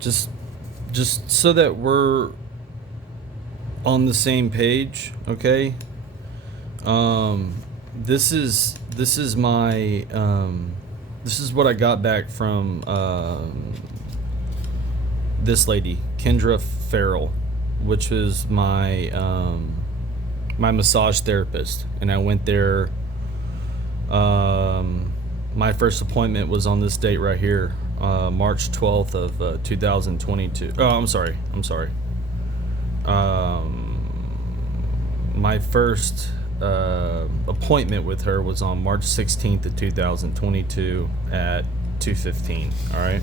just so that we're on the same page, okay? This is my this is what I got back from this lady, Kendra Farrell, which was my my massage therapist, and I went there. My first appointment was on this date right here, March 12th of 2022. Oh, I'm sorry. My first appointment with her was on March 16th of 2022 at 2:15. All right.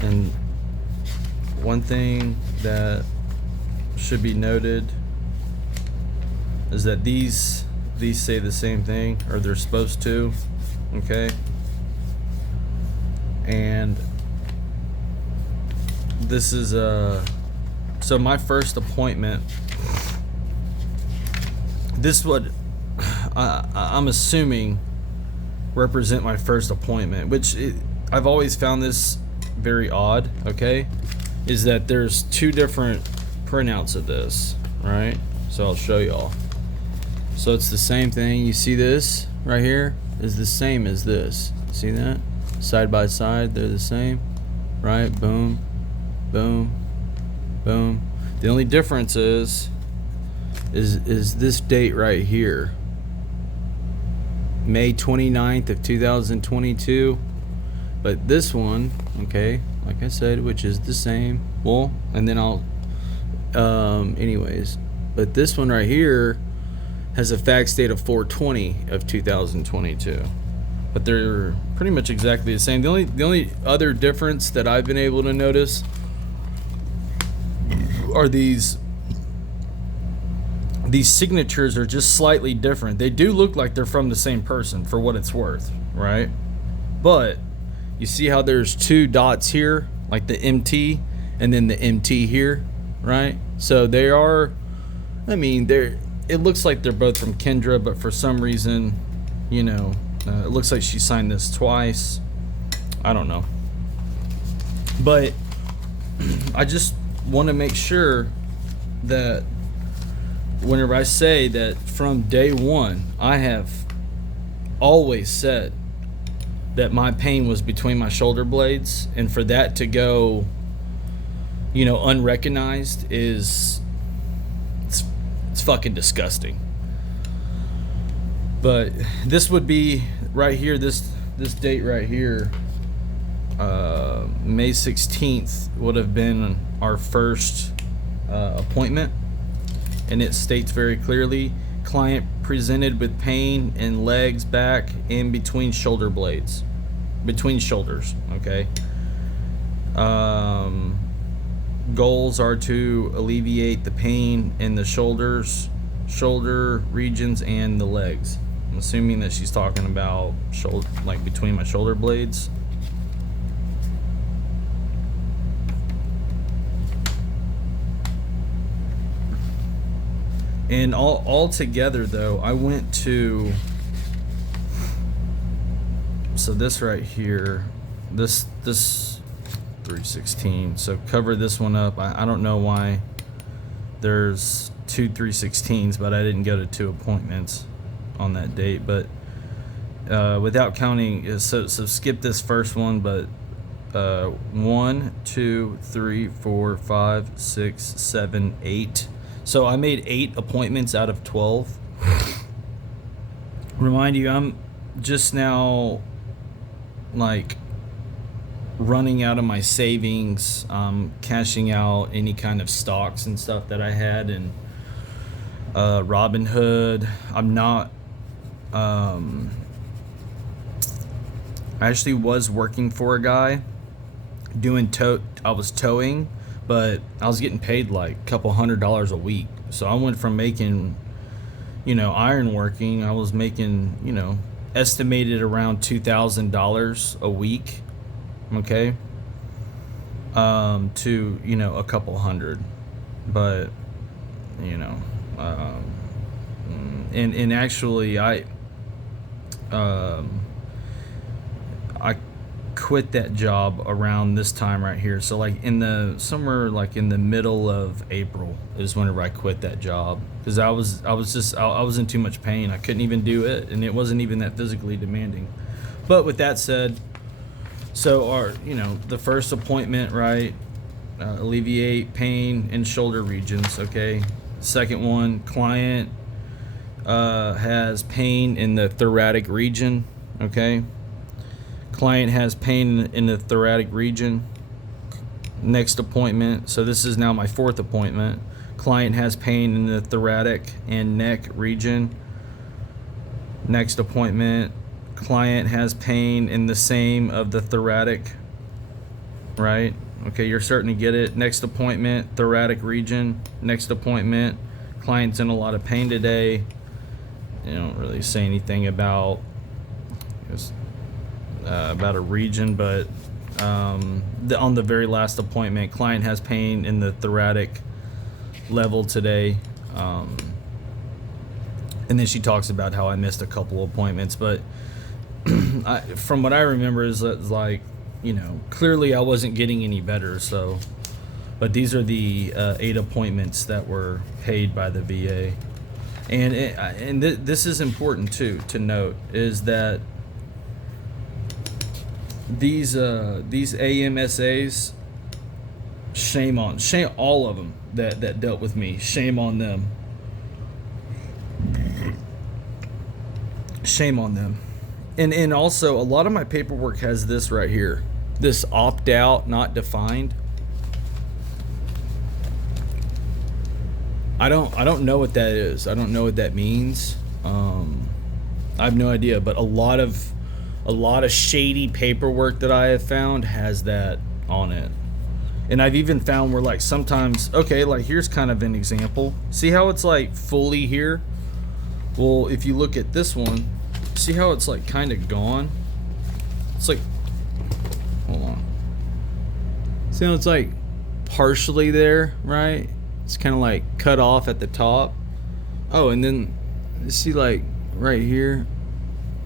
And one thing that should be noted is that these say the same thing, or they're supposed to, okay? And this is so my first appointment, this would I'm assuming represent my first appointment, which I've always found this very odd, okay? Is that there's two different printouts of this, right? So I'll show y'all. So it's the same thing. You see this right here is the same as this. See that? Side by side, they're the same, right? Boom, boom, boom. The only difference is this date right here, May 29th of 2022. But this one, okay, like I said, which is the same. Well, and then I'll, anyways, but this one right here has a fax date of 4/20 of 2022. But they're pretty much exactly the same. The only other difference that I've been able to notice are these signatures are just slightly different. They do look like they're from the same person, for what it's worth, right? But you see how there's two dots here, like the MT and then the MT here, right? So they are, I mean, it looks like they're both from Kendra, but for some reason, you know, it looks like she signed this twice. I don't know. But I just want to make sure that whenever I say that from day one, I have always said that my pain was between my shoulder blades, and for that to go, you know, unrecognized is it's fucking disgusting. But this would be right here, this date right here, May 16th would have been our first appointment, and it states very clearly, client presented with pain in legs, back, and between shoulder blades, between shoulders, okay? Goals are to alleviate the pain in the shoulder regions and the legs. I'm assuming that she's talking about shoulder, like between my shoulder blades. And all together though, I went to, so this right here, this 316, so cover this one up. I don't know why there's two 316s, but I didn't go to two appointments on that date. But without counting, so skip this first one, but 1, 2, 3, 4, 5, 6, 7, 8. So I made 8 appointments out of 12. Remind you, I'm just now like running out of my savings, cashing out any kind of stocks and stuff that I had in Robinhood. I'm not, I actually was working for a guy doing I was towing, but I was getting paid like a couple $100 a week. So I went from making, you know, iron working, I was making, you know, estimated around $2,000 a week, okay, to, you know, a couple hundred. But you know, and actually I quit that job around this time right here. So like somewhere like in the middle of April is whenever I quit that job, because I was in too much pain. I couldn't even do it, and it wasn't even that physically demanding. But with that said, so the first appointment, right? Alleviate pain in shoulder regions. Okay. Second one, client has pain in the thoracic region. Okay. Client has pain in the thoracic region. Next appointment. So this is now my fourth appointment. Client has pain in the thoracic and neck region. Next appointment. Client has pain in the same of the thoracic. Right? Okay, you're starting to get it. Next appointment, thoracic region. Next appointment, client's in a lot of pain today. They don't really say anything about a region, but on the very last appointment, client has pain in the thoracic level today. And then she talks about how I missed a couple appointments, but from what I remember is like, clearly I wasn't getting any better. So, but these are the 8 appointments that were paid by the VA, and this is important too to note, is that these AMSAs, shame all of them that dealt with me. Shame on them. Shame on them. And also, a lot of my paperwork has this right here, this opt out, not defined. I don't know what that is. I don't know what that means. I have no idea. But a lot of shady paperwork that I have found has that on it. And I've even found where, like, sometimes, okay, like here's kind of an example. See how it's like fully here? Well, if you look at this one, see how it's like kind of gone? It's like, hold on. See how it's like partially there, right? It's kind of like cut off at the top. Oh, and then see like right here,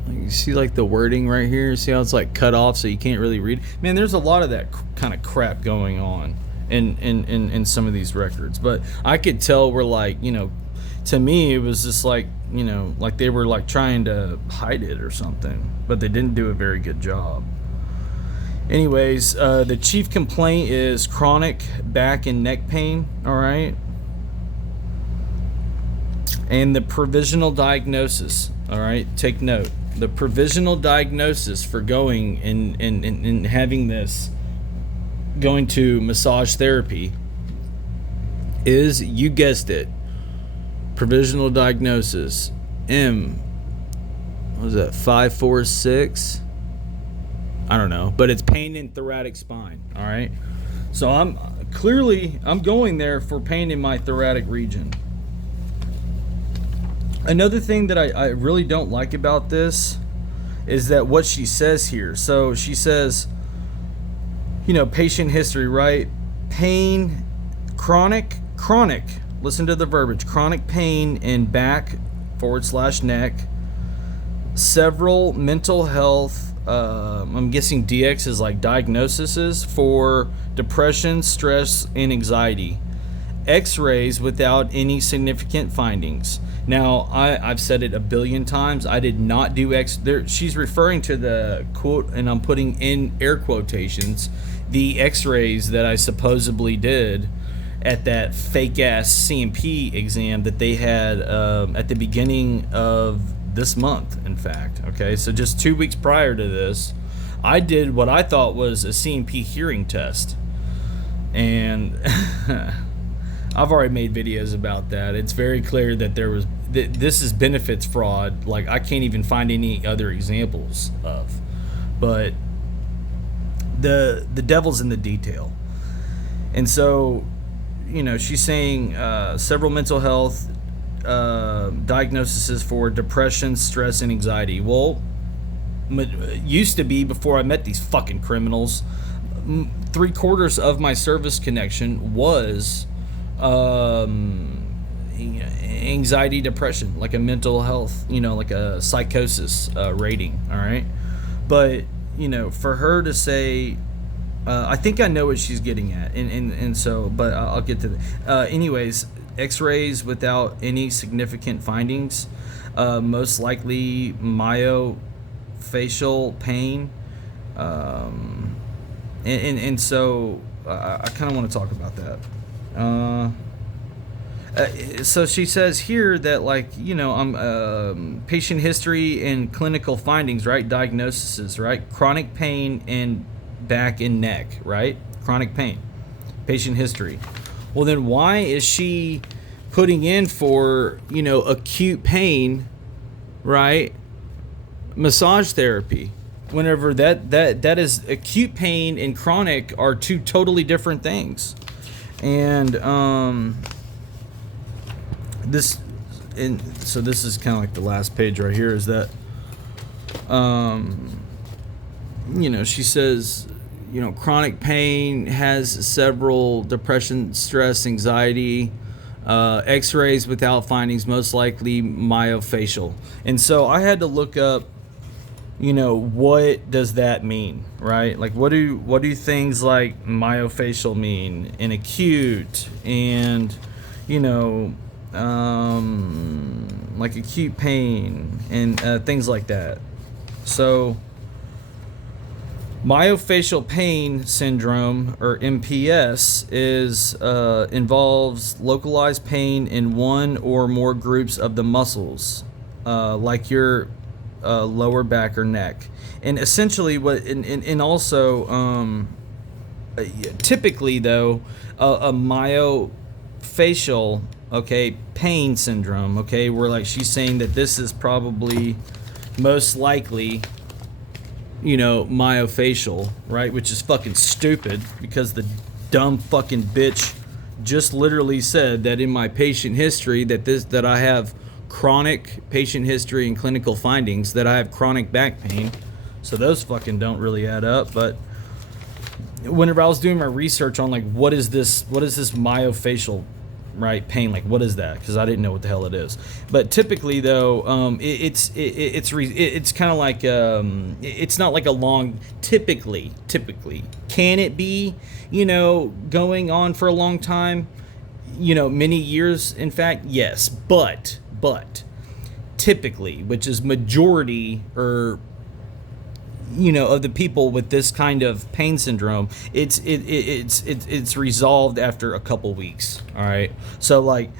you see like the wording right here. See how it's like cut off so you can't really read. Man, there's a lot of that kind of crap going on in some of these records. But I could tell we're like, to me it was just like, like they were like trying to hide it or something, but they didn't do a very good job. Anyways, the chief complaint is chronic back and neck pain. All right. And the provisional diagnosis. All right. Take note. The provisional diagnosis for going and having this, going to massage therapy, is, you guessed it, provisional diagnosis what was that, 546? I don't know, but it's pain in thoracic spine. All right, so I'm going there for pain in my thoracic region. Another thing that I really don't like about this is that what she says here. So she says, patient history, right? Pain, chronic, listen to the verbiage, chronic pain in back / neck, several mental health, I'm guessing DX is like diagnoses for depression, stress, and anxiety. X-rays without any significant findings. Now, I've said it a billion times. I did not do she's referring to the quote, and I'm putting in air quotations, the X-rays that I supposedly did at that fake-ass CMP exam that they had at the beginning of this month, in fact. Okay, so just 2 weeks prior to this, I did what I thought was a CMP hearing test. And I've already made videos about that. It's very clear that this is benefits fraud. Like, I can't even find any other examples of. But the devil's in the detail. And so, she's saying several mental health diagnoses for depression, stress, and anxiety. Well, used to be, before I met these fucking criminals, 3/4 of my service connection was anxiety, depression, like a mental health, like a psychosis rating. All right. But, for her to say, I think I know what she's getting at. And so, but I'll get to that. Anyways, x-rays without any significant findings, most likely myofascial pain. And so I kind of want to talk about that. So she says here that, like, I'm patient history and clinical findings, right? Diagnoses, right? Chronic pain and back and neck, right? Chronic pain, patient history. Well, then why is she putting in for, acute pain, right? Massage therapy, whenever that is acute pain and chronic are two totally different things. And so this is kind of like the last page right here, is that she says, chronic pain has several: depression, stress, anxiety, x-rays without findings, most likely myofascial. And so I had to look up, what does that mean, right? Like, what do things like myofascial mean, and acute, and like acute pain, and things like that. So myofascial pain syndrome, or MPS, is involves localized pain in one or more groups of the muscles, like your lower back or neck. And essentially and also typically though, a myofascial, pain syndrome, where, like, she's saying that this is probably most likely, myofascial, right? Which is fucking stupid, because the dumb fucking bitch just literally said that in my patient history that I have chronic patient history and clinical findings, that I have chronic back pain. So those fucking don't really add up. But whenever I was doing my research on, like, what is this myofascial, right, pain, like, what is that, because I didn't know what the hell it is. But typically though, it's kind of like, it's not like a long, typically can it be, going on for a long time, many years, in fact, yes. But typically, which is majority, or of the people with this kind of pain syndrome, it's resolved after a couple weeks. All right. So, like,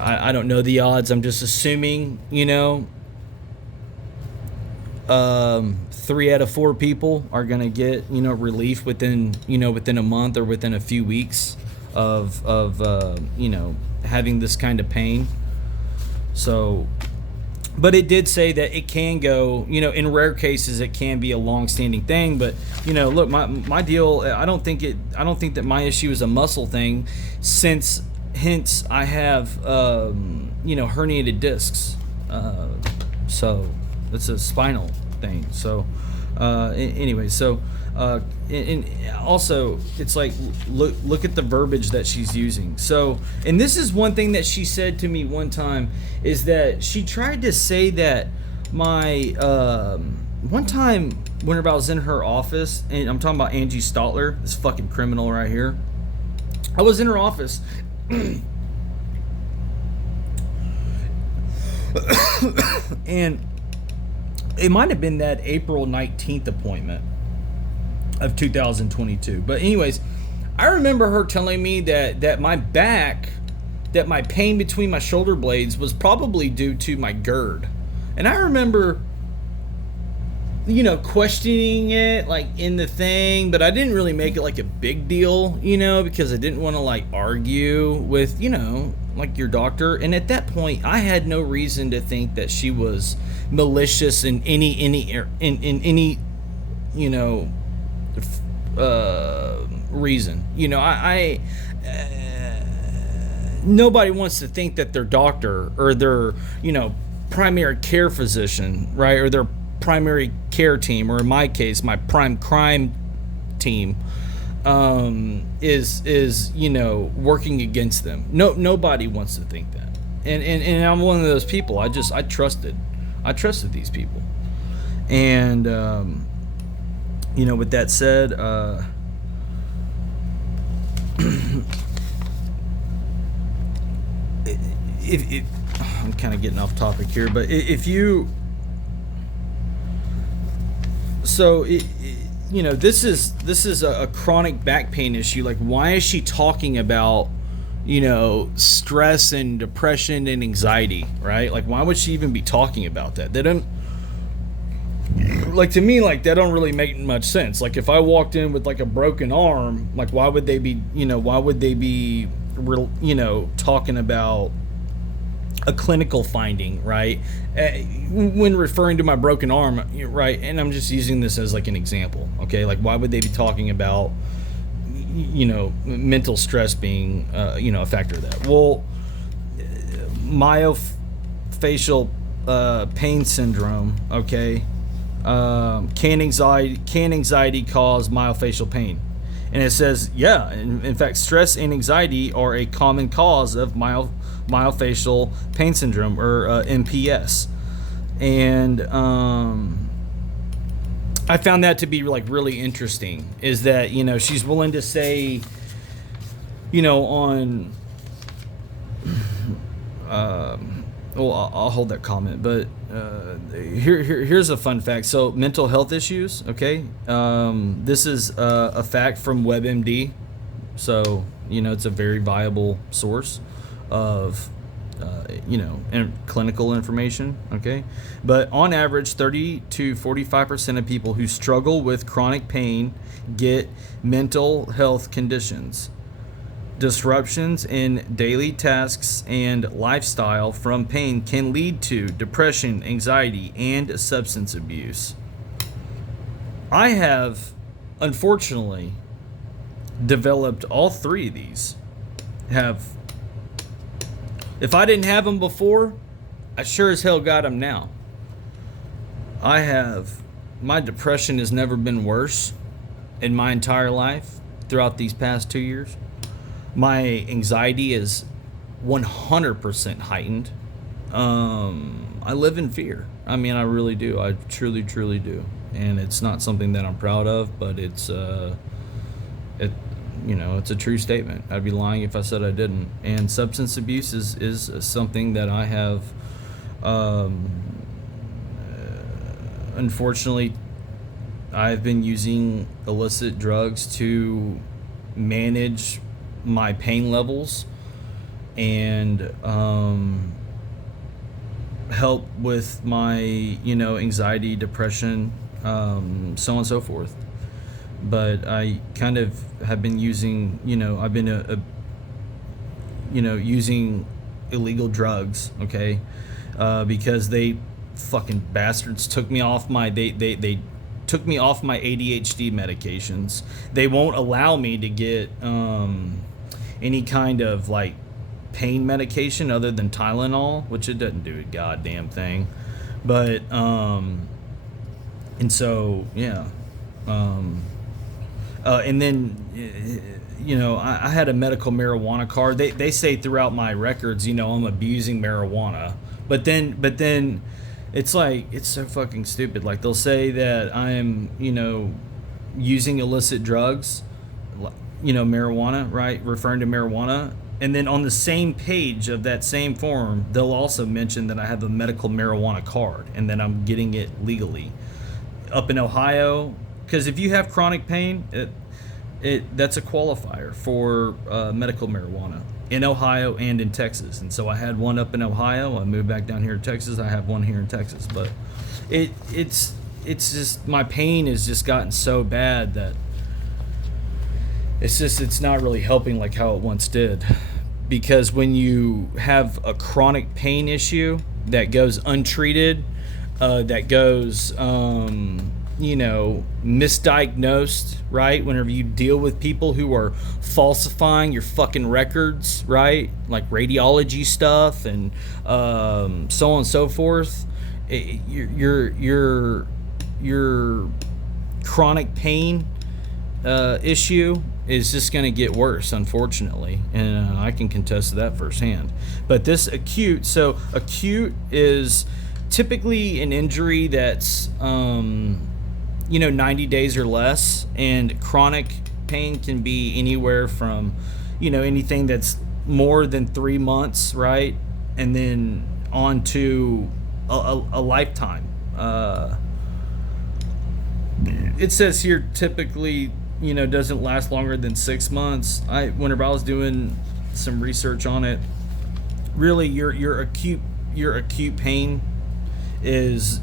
I don't know the odds. I'm just assuming, 3 out of 4 people are gonna get, relief within a month, or within a few weeks of having this kind of pain. So, but it did say that it can go, in rare cases, it can be a long-standing thing. But, look, my deal, I don't think that my issue is a muscle thing, hence I have, herniated discs. So it's a spinal thing. So, anyway, so, and also, it's like, look at the verbiage that she's using. So, and this is one thing that she said to me one time, is that she tried to say that my, one time whenever I was in her office, and I'm talking about Angie Stotler, this fucking criminal right here. I was in her office and it might have been that April 19th appointment of 2022. But anyways, I remember her telling me that my back, that my pain between my shoulder blades was probably due to my GERD. And I remember, questioning it, like, in the thing, but I didn't really make it like a big deal, because I didn't want to, like, argue with, like, your doctor. And at that point, I had no reason to think that she was malicious in any reason. Nobody wants to think that their doctor, or their, primary care physician, right, or their primary care team, or in my case, my prime crime team, is working against them. Nobody wants to think that, and I'm one of those people. I trusted these people, and with that said, if I'm kind of getting off topic here, but if you, so this is a chronic back pain issue. Like, why is she talking about stress and depression and anxiety, right? Like, why would she even be talking about that? They don't, like, to me, like, that don't really make much sense. Like, if I walked in with like a broken arm, like, why would they be talking about a clinical finding, right? When referring to my broken arm, right? And I'm just using this as like an example, okay? Like, why would they be talking about mental stress being a factor of that? Well, myofascial pain syndrome, okay? Can anxiety cause myofascial pain? And it says, yeah, in fact, stress and anxiety are a common cause of myofascial pain syndrome, or MPS. And I found that to be like really interesting, is that she's willing to say on well, I'll hold that comment, but here's a fun fact. So, mental health issues, okay? This is a fact from WebMD. So, it's a very viable source of, clinical information, okay? But on average, 30 to 45% of people who struggle with chronic pain get mental health conditions. Disruptions in daily tasks and lifestyle from pain can lead to depression, anxiety, and substance abuse. I have, unfortunately, developed all three of these. If I didn't have them before, I sure as hell got them now. My depression has never been worse in my entire life throughout these past 2 years. My anxiety is 100% heightened. I live in fear. I mean, I really do. I truly, truly do. And it's not something that I'm proud of, but it's a true statement. I'd be lying if I said I didn't. And substance abuse is something that I have, unfortunately, I've been using illicit drugs to manage my pain levels and help with my anxiety, depression, so on and so forth. But I kind of have been using I've been using illegal drugs, okay, because they fucking bastards took me off my they took me off my ADHD medications. They won't allow me to get any kind of like pain medication other than Tylenol, which it doesn't do a goddamn thing. But and so yeah, and then I had a medical marijuana card. They say throughout my records, I'm abusing marijuana, but then it's like, it's so fucking stupid. Like, they'll say that I am using illicit drugs, marijuana, right? Referring to marijuana. And then on the same page of that same form, they'll also mention that I have a medical marijuana card and that I'm getting it legally up in Ohio. Because if you have chronic pain, that's a qualifier for medical marijuana in Ohio and in Texas. And so I had one up in Ohio. I moved back down here to Texas. I have one here in Texas. But it's just, my pain has just gotten so bad that it's not really helping like how it once did. Because when you have a chronic pain issue that goes untreated, that goes misdiagnosed, right? Whenever you deal with people who are falsifying your fucking records, right? Like radiology stuff and so on and so forth. Your chronic pain issue is just going to get worse, unfortunately, and I can contest to that firsthand. But this acute, so acute is typically an injury that's 90 days or less, and chronic pain can be anywhere from anything that's more than 3 months, right, and then on to a lifetime. It says here typically doesn't last longer than 6 months. Whenever I was doing some research on it, really your acute pain is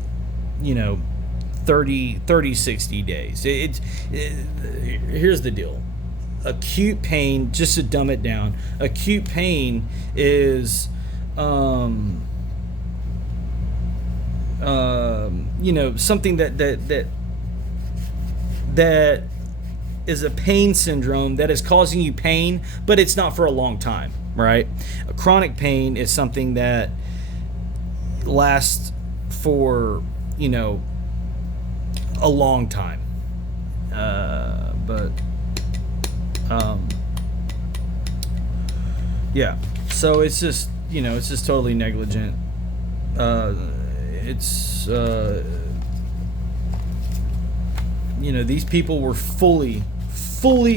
30 60 days. Here's the deal. Acute pain, just to dumb it down, acute pain is something that is a pain syndrome that is causing you pain, but it's not for a long time, right? A chronic pain is something that lasts for a long time. Yeah, so it's just totally negligent. These people were fully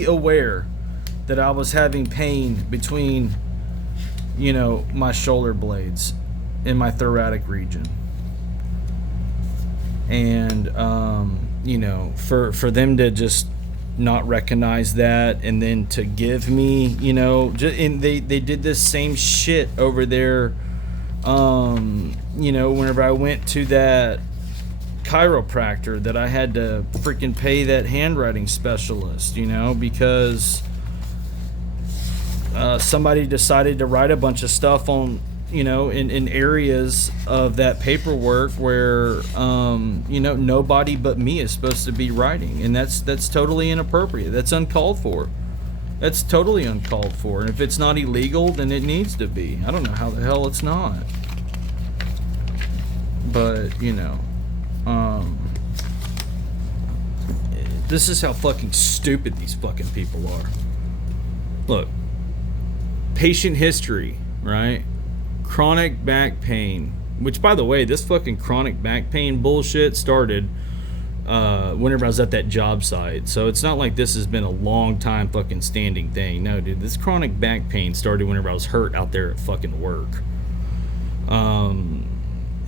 aware that I was having pain between my shoulder blades in my thoracic region, and for them to just not recognize that, and then to give me and they did this same shit over there whenever I went to that chiropractor, that I had to freaking pay that handwriting specialist, because somebody decided to write a bunch of stuff on in areas of that paperwork where nobody but me is supposed to be writing, and that's totally inappropriate. That's uncalled for. That's totally uncalled for. And if it's not illegal, then it needs to be. I don't know how the hell it's not. But this is how fucking stupid these fucking people are. Look, patient history, right? Chronic back pain, which, by the way, this fucking chronic back pain bullshit started whenever I was at that job site. So it's not like this has been a long time fucking standing thing. No, dude, this chronic back pain started whenever I was hurt out there at fucking work.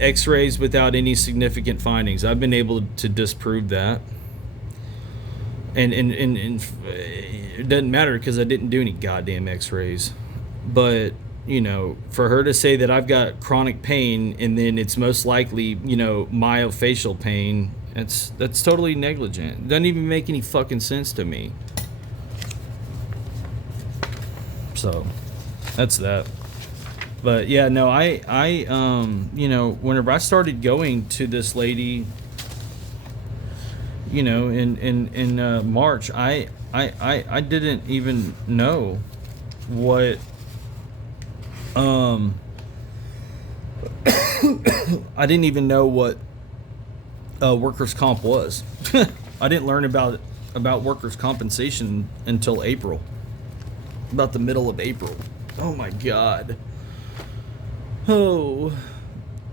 X-rays without any significant findings. I've been able to disprove that. And it doesn't matter because I didn't do any goddamn X-rays. But for her to say that I've got chronic pain and then it's most likely, myofascial pain, that's totally negligent. It doesn't even make any fucking sense to me. So, that's that. But yeah, no, I whenever I started going to this lady, in March, I didn't even know what I didn't even know what workers' comp was. I didn't learn about workers' compensation until April, about the middle of April. Oh my God. Oh.